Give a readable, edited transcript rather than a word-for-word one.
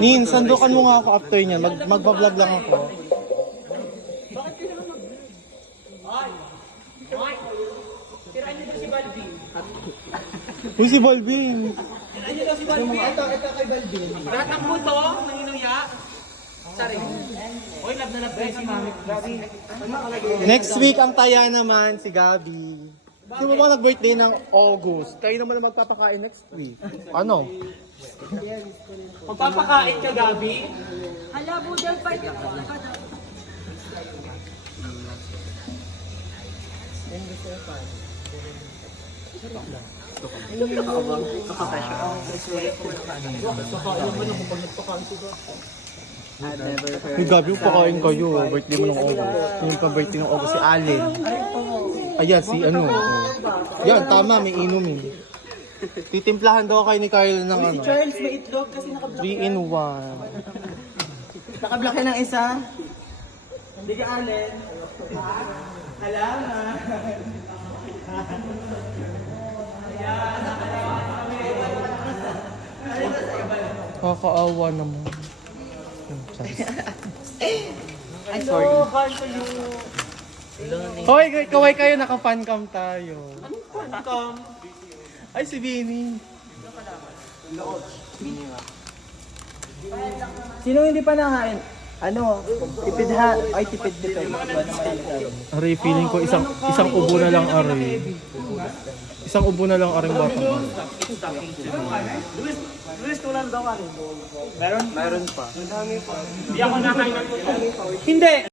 Nin, sandukan mo nga ako after niyan. Magbablog lang ako. Uy, si Balvin. Ito kay Balvin. Natakbo to, maninuya. Sorry. Oy, love na love kayo si Mami. Next week ang taya naman si Gabi. Di ba nag-birthday ng August? Kayo naman ang magpapakain next week. Ano? Magpapakain ka, Gabi. Hala, budal pa ito. Hey Gabi, pakain kayo. Birthday mo ng August. Yung pa-birthday ng August si Allen. Ayan, si ano. Yan, tama, may inumin. Titimplahan daw kayo ni Kyle ng ano. Charles, may itlog kasi naka-block. 3 in 1. Naka-block ng isa. Hindi ka Allen. Alaman. Kakaawa naman. Ay, sorry. Hoy, kaway kayo, naka-fan cam tayo. Come. Ay, si Vinny. Sino hindi pa nakain? Ano? Tipid ha? Ay, tipid dito. Aray, feeling ko isang ubo na lang, aray. Isang ubo na lang, aring bata. Luis, tulang daw ka rin. Hindi ako nakain ng Hindi!